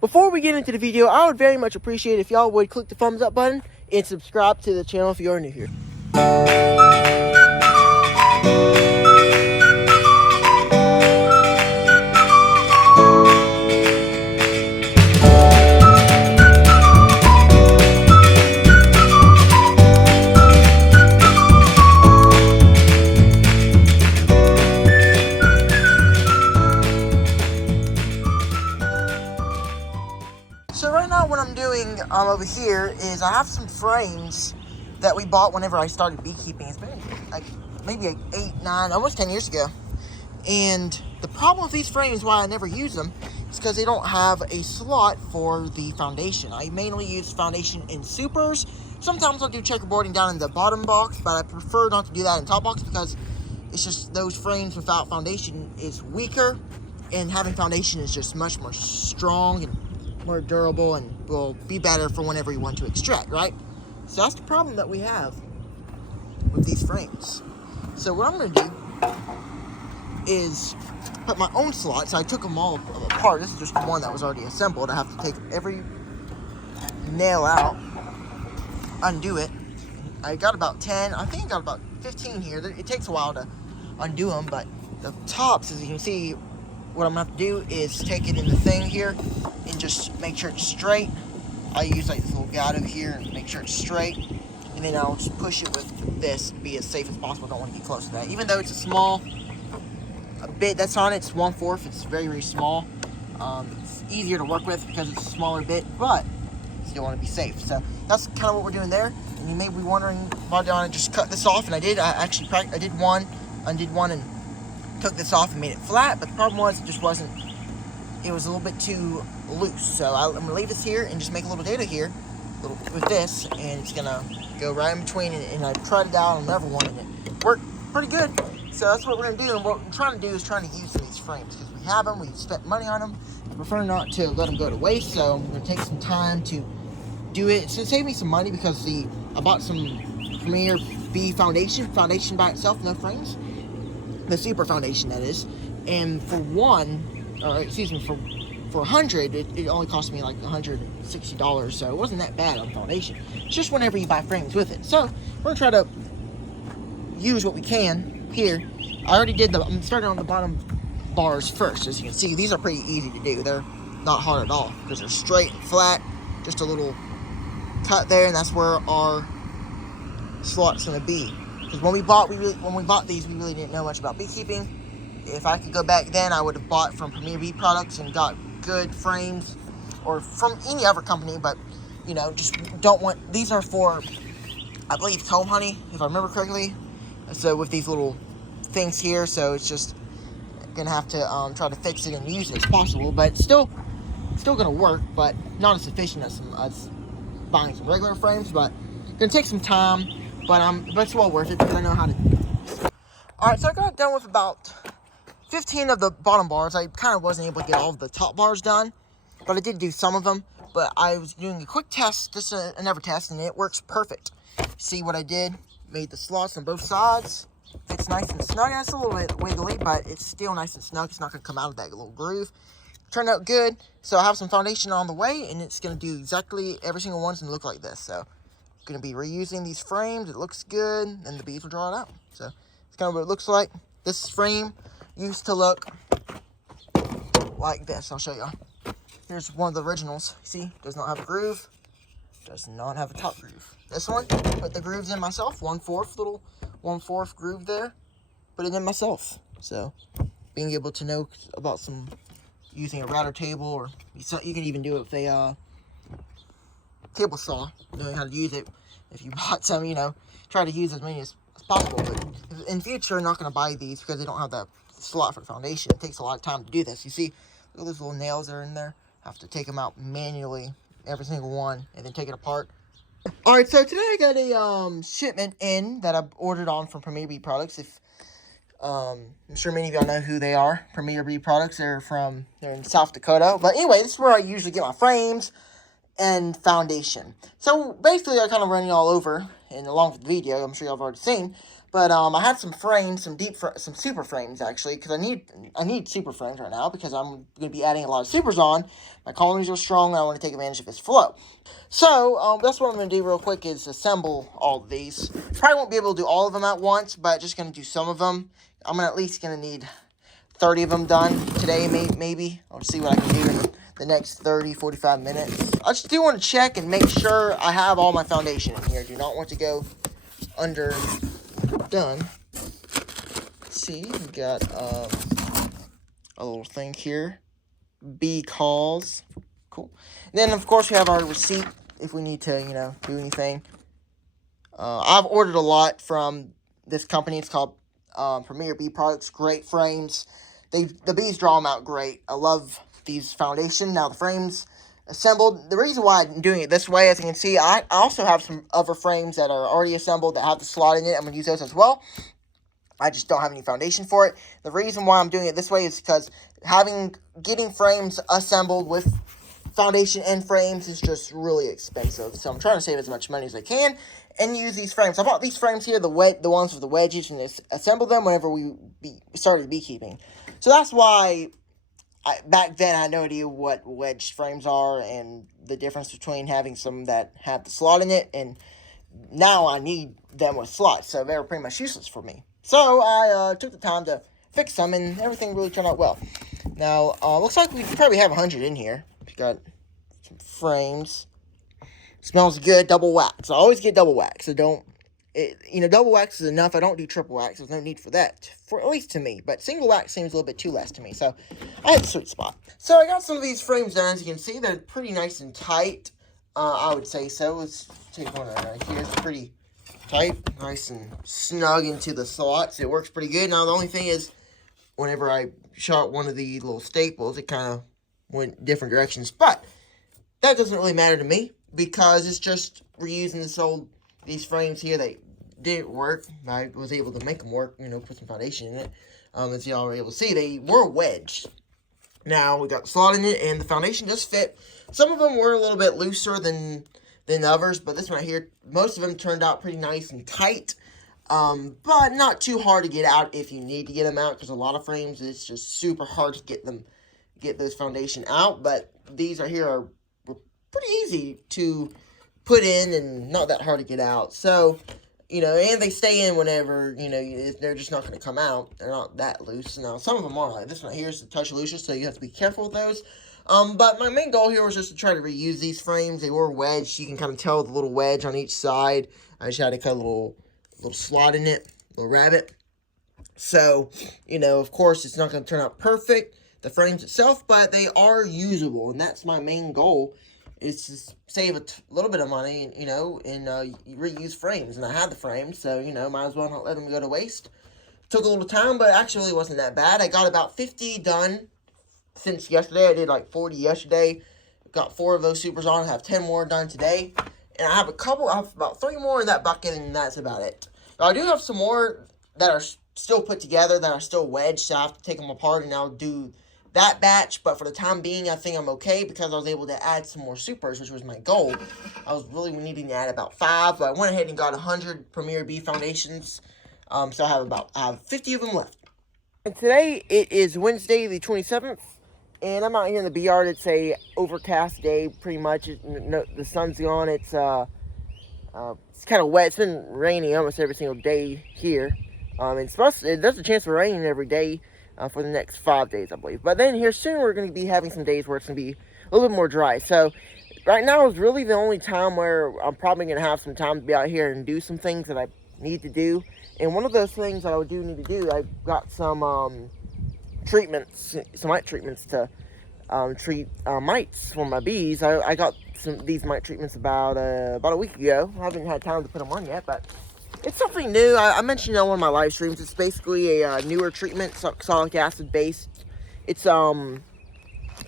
Before we get into the video, I would very much appreciate if y'all would click the thumbs up button and subscribe to the channel if you are new here. So right now what I'm doing over here is I have some frames that we bought whenever I started beekeeping. It's been like maybe like 8, 9, almost 10 years ago. And the problem with these frames, why I never use them, is because they don't have a slot for the foundation. I mainly use foundation in supers. Sometimes I'll do checkerboarding down in the bottom box, but I prefer not to do that in top box because it's just those frames without foundation is weaker, and having foundation is just much more strong and more durable and will be better for whenever you want to extract, right? So that's the problem that we have with these frames. So what I'm going to do is put my own slots. I took them all apart. This is just the one that was already assembled. I have to take every nail out, undo it. I got about 10, I think I got about 15 here. It takes a while to undo them, but the tops, as you can see, what I'm going to have to do is take it in the thing here and just make sure it's straight. I use like this little guide over here and make sure it's straight. And then I'll just push it with this to be as safe as possible. Don't want to get close to that. Even though it's a bit that's on it, it's 1/4. It's very, very small. It's easier to work with because it's a smaller bit, but still want to be safe. So that's kind of what we're doing there. And you may be wondering why don't I just cut this off? And I did. I did one, undid one, and took this off and made it flat, but the problem was it just wasn't, it was a little bit too loose. So I'm going to leave this here and just make a little data here with this, and it's going to go right in between, and I tried it out on another one, and it worked pretty good. So that's what we're going to do, and what I'm trying to do is trying to use these frames, because we have them, we spent money on them, I prefer not to let them go to waste, so I'm going to take some time to do it. It's going to save me some money, because I bought some Premier Bee foundation by itself, no frames. The super foundation, that is, and for for 100 it only cost me like $160, so it wasn't that bad on foundation. It's just whenever you buy frames with it. So we're gonna try to use what we can here. I already did I'm starting on the bottom bars first. As you can see, these are pretty easy to do. They're not hard at all because they're straight and flat, just a little cut there, and that's where our slot's gonna be. Because when we bought these, we really didn't know much about beekeeping. If I could go back then, I would have bought from Premier Bee Products and got good frames, or from any other company. But you know, just don't want. These are for, I believe, comb honey, if I remember correctly. So with these little things here, so it's just gonna have to try to fix it and use it as possible. But it's still gonna work, but not as efficient as buying some regular frames. But gonna take some time. But it's well worth it because I know how to do it. Alright, so I got done with about 15 of the bottom bars. I kind of wasn't able to get all of the top bars done, but I did do some of them. But I was doing a quick test, just another test, and it works perfect. See what I did? Made the slots on both sides. It's nice and snug. It's a little bit wiggly, but it's still nice and snug. It's not going to come out of that little groove. Turned out good. So I have some foundation on the way, and it's going to do exactly every single one's going to look like this. So going to be reusing these frames. It looks good, and the bees will draw it out. So it's kind of what it looks like. This frame used to look like this. I'll show y'all. Here's one of the originals. See, does not have a groove, does not have a top groove. This one, put the grooves in myself. 1/4 groove there, put it in myself. So being able to know about using a router table, or you can even do it with a table saw, knowing how to use it. If you bought some, you know, try to use as many as possible. But in future, I'm not going to buy these because they don't have the slot for the foundation. It takes a lot of time to do this. You see, look at those little nails that are in there. I have to take them out manually, every single one, and then take it apart. Alright, so today I got a shipment in that I ordered on from Premier Bee Products. I'm sure many of y'all know who they are. Premier Bee Products. They're in South Dakota. But anyway, this is where I usually get my frames and foundation. So basically, I kind of run it all over, and along with the video, I'm sure y'all have already seen. But I had some frames, some super frames actually, because I need super frames right now because I'm going to be adding a lot of supers on. My colonies are strong, and I want to take advantage of its flow. So that's what I'm going to do real quick is assemble all of these. Probably won't be able to do all of them at once, but just going to do some of them. I'm at least going to need 30 of them done today, maybe. I'll see what I can do in the next 30, 45 minutes. I just do want to check and make sure I have all my foundation in here. Do not want to go underdone. Let's see, we got a little thing here. Beekeeping. Cool. And then, of course, we have our receipt if we need to, do anything. I've ordered a lot from this company. It's called Premier Bee Products. Great frames. The bees draw them out great. I love these foundation. Now the frames assembled. The reason why I'm doing it this way, as you can see, I also have some other frames that are already assembled that have the slot in it. I'm going to use those as well. I just don't have any foundation for it. The reason why I'm doing it this way is because getting frames assembled with foundation and frames is just really expensive. So I'm trying to save as much money as I can and use these frames. I bought these frames here, the ones with the wedges, and assembled them whenever we started beekeeping. So that's why back then I had no idea what wedge frames are and the difference between having some that have the slot in it, and now I need them with slots, so they were pretty much useless for me. So I took the time to fix them, and everything really turned out well. Now, looks like we probably have 100 in here. We got some frames. Smells good. Double wax. I always get double wax, so double wax is enough. I don't do triple wax. There's no need for that, at least to me. But single wax seems a little bit too less to me, so I had the sweet spot. So I got some of these frames done. As you can see, they're pretty nice and tight. I would say so. Let's take one right here. It's pretty tight, nice and snug into the slots. It works pretty good. Now the only thing is, whenever I shot one of the little staples, it kind of went different directions. But that doesn't really matter to me because it's just reusing these frames here. They didn't work. I was able to make them work. Put some foundation in it. As y'all were able to see, they were wedged. Now we got the slot in it, and the foundation just fit. Some of them were a little bit looser than others, but this one right here, most of them turned out pretty nice and tight, but not too hard to get out if you need to get them out, because a lot of frames, it's just super hard to get those foundation out, but these right here are pretty easy to put in and not that hard to get out. So, and they stay in whenever, they're just not going to come out. They're not that loose. Now, some of them are like this one here is a touch looser, so you have to be careful with those. But my main goal here was just to try to reuse these frames. They were wedged. You can kind of tell the little wedge on each side. I just had to cut a little slot in it, little rabbit. So, of course, it's not going to turn out perfect, the frames itself, but they are usable, and that's my main goal, is to save a little bit of money, and reuse frames. And I had the frames, so, might as well not let them go to waste. Took a little time, but actually it wasn't that bad. I got about 50 done since yesterday. I did like 40 yesterday. Got 4 of those supers on. I have 10 more done today. And I have about 3 more in that bucket, and that's about it. Now, I do have some more that are still put together, that are still wedged, so I have to take them apart and I'll do that batch. But for the time being, I think I'm okay because I was able to add some more supers, which was my goal. I was really needing to add about 5, but I went ahead and got 100 Premier Bee foundations. So I have 50 of them left. And today, it is Wednesday, the 27th. And I'm out here in the bee yard. It's a overcast day, pretty much. The sun's gone. It's kind of wet. It's been raining almost every single day here. There's a chance of raining every day for the next 5 days, I believe. But then here soon, we're going to be having some days where it's going to be a little bit more dry. So right now is really the only time where I'm probably going to have some time to be out here and do some things that I need to do. And one of those things that I do need to do, I've got some treatments, some mite treatments to treat mites for my bees. I got these mite treatments about a week ago. I haven't had time to put them on yet, but it's something new. I mentioned on one of my live streams. It's basically a newer treatment, succinic acid based. It's called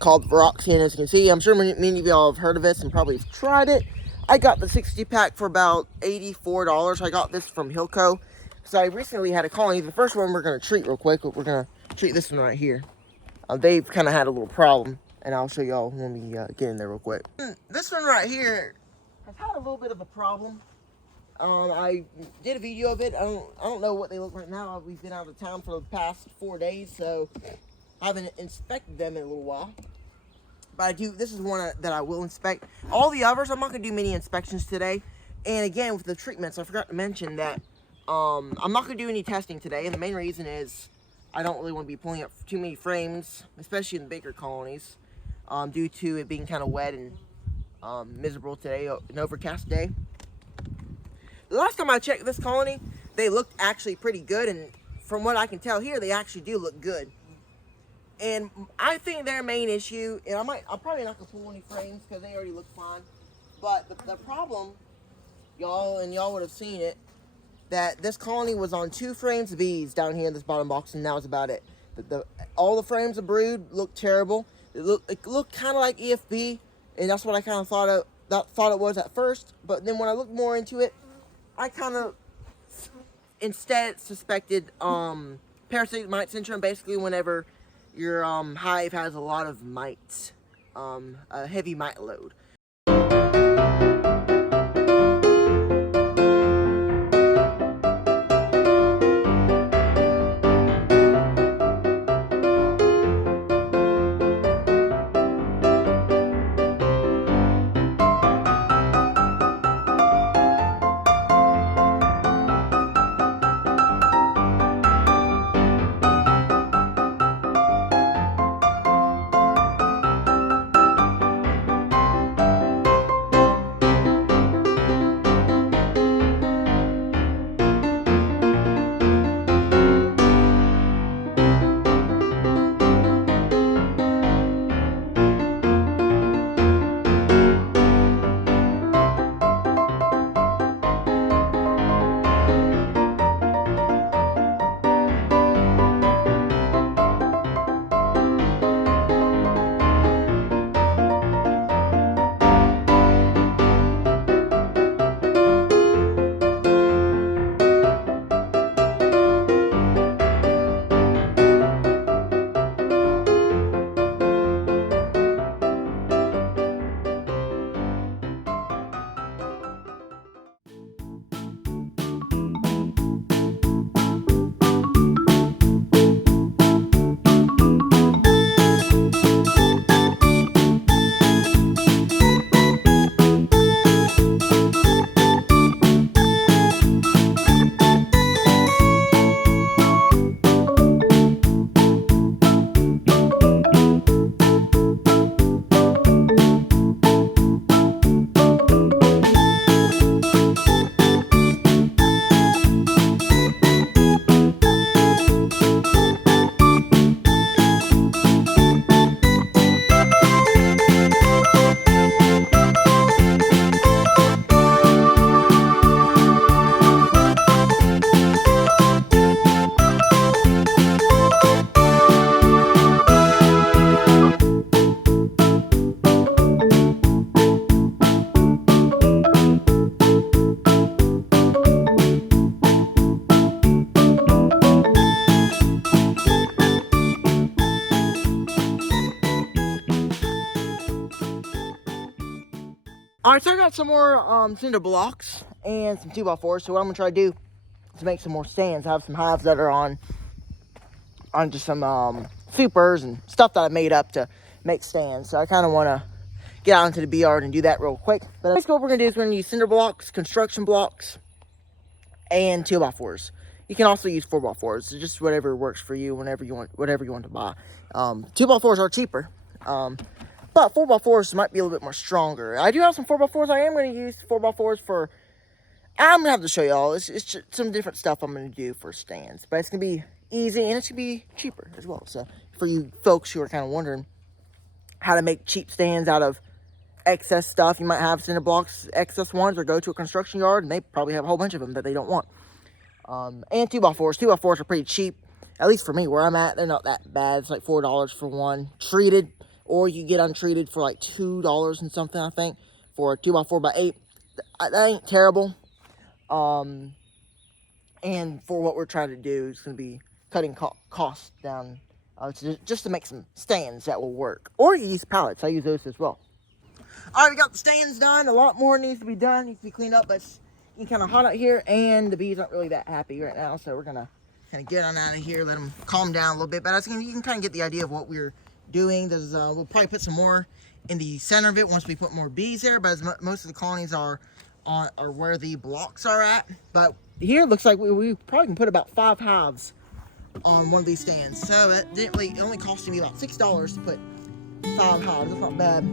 Varroxan, as you can see. I'm sure many of y'all have heard of this and probably have tried it. I got the 60 pack for about $84. I got this from Hillcollc. So I recently had a colony. The first one we're going to treat real quick. We're going to treat this one right here. They've kind of had a little problem, and I'll show y'all when we get in there real quick. This one right here has had a little bit of a problem. I did a video of it. I don't know what they look right now. We've been out of town for the past 4 days, so I haven't inspected them in a little while. But I do. This is one that I will inspect. All the others, I'm not going to do many inspections today. And again, with the treatments, I forgot to mention that I'm not going to do any testing today. And the main reason is I don't really want to be pulling up too many frames, especially in the Baker colonies, due to it being kind of wet and miserable today, an overcast day. The last time I checked this colony, they looked actually pretty good, and from what I can tell here, they actually do look good. And I think their main issue, and I'm probably not gonna pull any frames because they already look fine. But the problem, y'all would have seen it, that this colony was on 2 frames of bees down here in this bottom box, and that was about it. All the frames of brood looked terrible. It looked kind of like EFB, and that's what I kind of thought it was at first. But then when I looked more into it, I kind of instead suspected parasitic mite syndrome. Basically, whenever your hive has a lot of mites, a heavy mite load. Alright, so I got some more cinder blocks and some 2x4s. So what I'm going to try to do is make some more stands. I have some hives that are on just some supers and stuff that I made up to make stands. So I kind of want to get out into the bee yard and do that real quick. But basically what we're going to do is we're going to use cinder blocks, construction blocks, and 2x4s. You can also use 4x4s. So just whatever works for you, whatever you want to buy. 2x4s are cheaper. But 4x4s might be a little bit more stronger. I do have some 4x4s. I am going to use 4x4s for... I'm going to have to show y'all. It's just some different stuff I'm going to do for stands. But it's going to be easy and it's going to be cheaper as well. So for you folks who are kind of wondering how to make cheap stands out of excess stuff, you might have cinder blocks, excess ones, or go to a construction yard and they probably have a whole bunch of them that they don't want. And 2x4s. 2x4s are pretty cheap. At least for me, where I'm at, they're not that bad. It's like $4 for one. Treated. Or you get untreated for like $2 and something, I think, for a 2x4x8. That ain't terrible. And for what we're trying to do, it's going to be cutting costs down just to make some stands that will work. Or you use pallets. I use those as well. All right, we got the stands done. A lot more needs to be done. Needs to be cleaned up. But, getting kind of hot out here, and the bees aren't really that happy right now, so we're gonna kind of get on out of here, let them calm down a little bit. But I was thinking you can kind of get the idea of what we're doing. There's we'll probably put some more in the center of it once we put more bees there, but as most of the colonies are where the blocks are at. But here it looks like we probably can put about 5 hives on one of these stands. So it only costed me about $6 to put 5 hives. That's not bad.